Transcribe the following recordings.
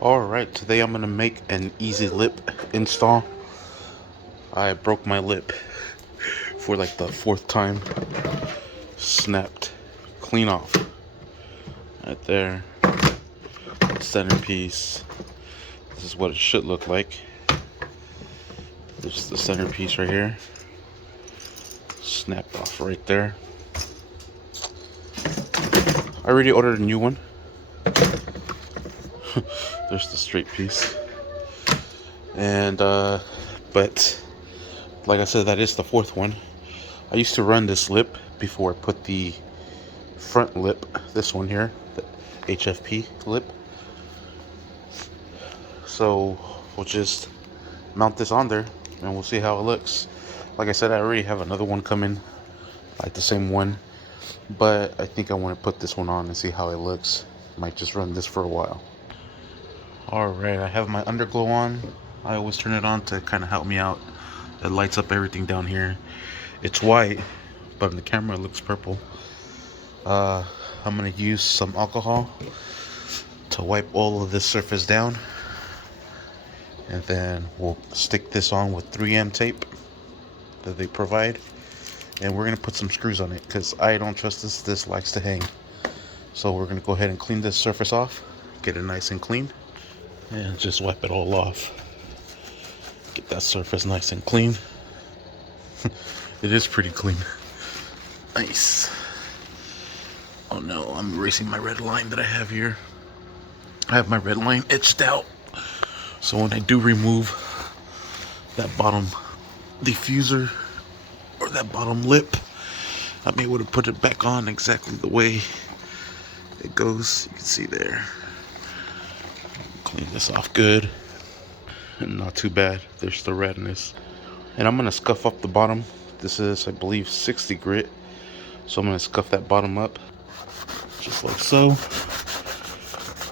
Alright, today I'm gonna make an easy lip install. I broke my lip for like the fourth time. Snapped clean off. Right there. Centerpiece. This is what it should look like. This is the centerpiece right here. Snapped off right there. I already ordered a new one. There's the straight piece. And but like I said, that is the fourth one. I used to run this lip before I put the front lip, this one here, the HFP lip. So we'll just mount this on there and we'll see how it looks. Like I said, I already have another one coming, like the same one, but I think I want to put this one on and see how it looks. Might just run this for a while. Alright, I have my underglow on. I always turn it on to kind of help me out. It lights up everything down here. It's white, but in the camera it looks purple. I'm going to use some alcohol to wipe all of this surface down. And then we'll stick this on with 3M tape that they provide. And we're going to put some screws on it because I don't trust this. This likes to hang. So we're going to go ahead and clean this surface off. Get it nice and clean. And just wipe it all off. Get that surface nice and clean. It is pretty clean. Nice. Oh no, I'm erasing my red line that I have here. I have my red line etched out. So when I do remove that bottom diffuser or that bottom lip, I'm able to put it back on exactly the way it goes. You can see there. Clean this off good. And not too bad. There's the redness. And I'm going to scuff up the bottom. This is, I believe, 60 grit. So I'm going to scuff that bottom up. Just like so.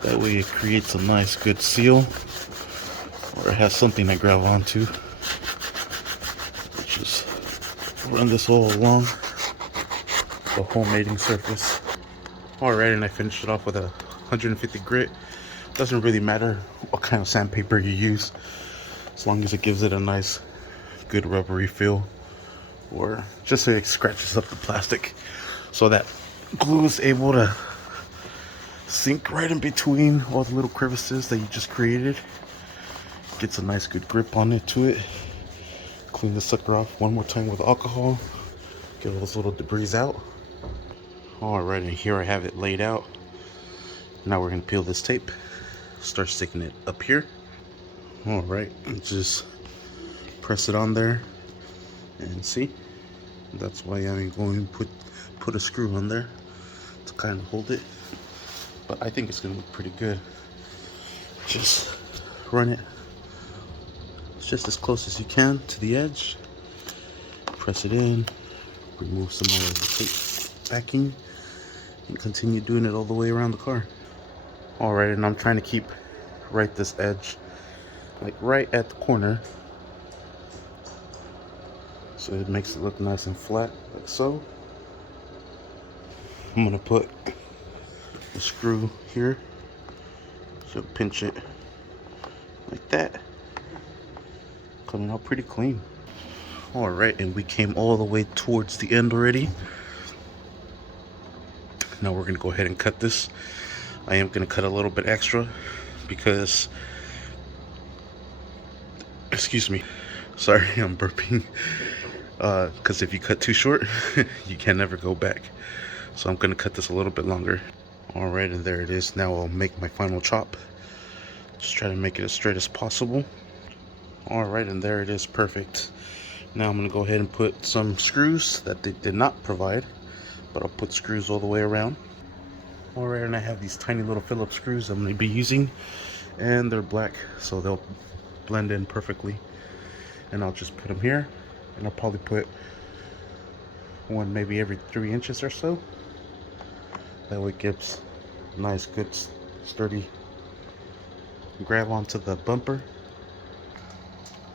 That way it creates a nice good seal. Or it has something to grab onto. Just run this all along the whole mating surface. Alright, and I finished it off with a 150 grit. Doesn't really matter what kind of sandpaper you use, as long as it gives it a nice, good rubbery feel, or just so it scratches up the plastic, so that glue is able to sink right in between all the little crevices that you just created. Gets a nice good grip on it to it. Clean the sucker off one more time with alcohol. Get all those little debris out. Alright, and here I have it laid out. Now we're going to peel this tape. Start sticking it up here. Alright, just press it on there. And see? That's why I'm going to put a screw on there to kind of hold it. But I think it's going to look pretty good. Just run it just as close as you can to the edge. Press it in. Remove some of the tape backing. And continue doing it all the way around the car. Alright, and I'm trying to keep right this edge, like right at the corner. So it makes it look nice and flat, like so. I'm going to put the screw here. So pinch it like that. Coming out pretty clean. Alright, and we came all the way towards the end already. Now we're going to go ahead and cut this. I am going to cut a little bit extra because, excuse me, sorry, I'm burping. Because if you cut too short, you can never go back. So I'm going to cut this a little bit longer. Alright, and there it is. Now I'll make my final chop. Just try to make it as straight as possible. Alright, and there it is, perfect. Now I'm going to go ahead and put some screws that they did not provide, but I'll put screws all the way around. Alright, and I have these tiny little Phillips screws I'm going to be using, and they're black, so they'll blend in perfectly. And I'll just put them here, and I'll probably put one maybe every 3 inches or so. That way it gives nice, good, sturdy grab onto the bumper.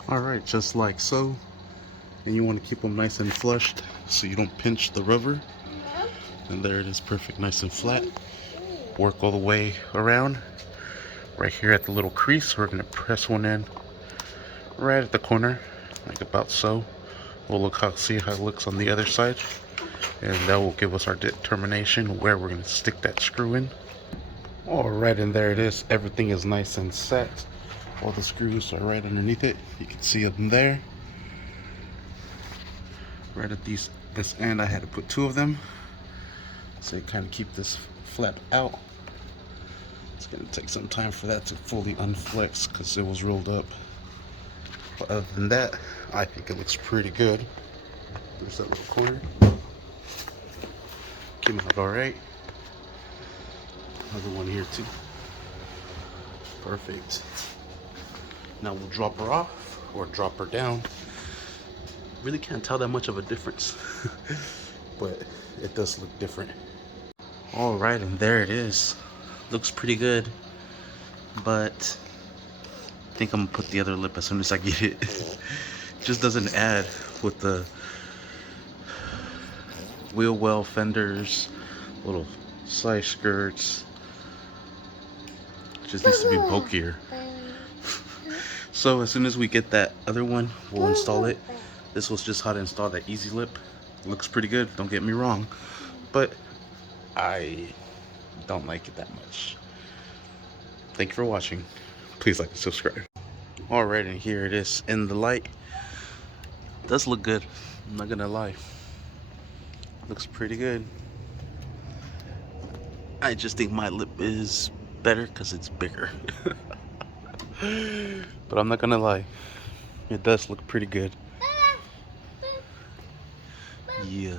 Alright, just like so. And you want to keep them nice and flushed so you don't pinch the rubber. And there it is, perfect, nice and flat. Work all the way around. right here at the little crease. We're gonna press one in right at the corner, like about so. We'll see how it looks on the other side, and that will give us our determination where we're gonna stick that screw in. All right, and there it is. Everything is nice and set. All the screws are right underneath it. You can see them there. Right at this end, I had to put 2 of them, so you kind of keep this flap out. It's gonna take some time for that to fully unflex because it was rolled up. But other than that, I think it looks pretty good. There's that little corner. Came out all right. Another one here too. Perfect. Now we'll drop her off or drop her down. Really can't tell that much of a difference, but it does look different. All right, and there it is. Looks pretty good, but I think I'm gonna put the other lip as soon as I get it. Just doesn't add with the wheel well fenders, little side skirts. Just needs to be bulkier. So as soon as we get that other one, we'll install it. This was just how to install that easy lip. Looks pretty good, don't get me wrong, but I don't like it that much. Thank you for watching. Please like and subscribe. Alright, and here it is in the light. It does look good, I'm not gonna lie. Looks pretty good. I just think my lip is better because it's bigger. But I'm not gonna lie, it does look pretty good. Yeah.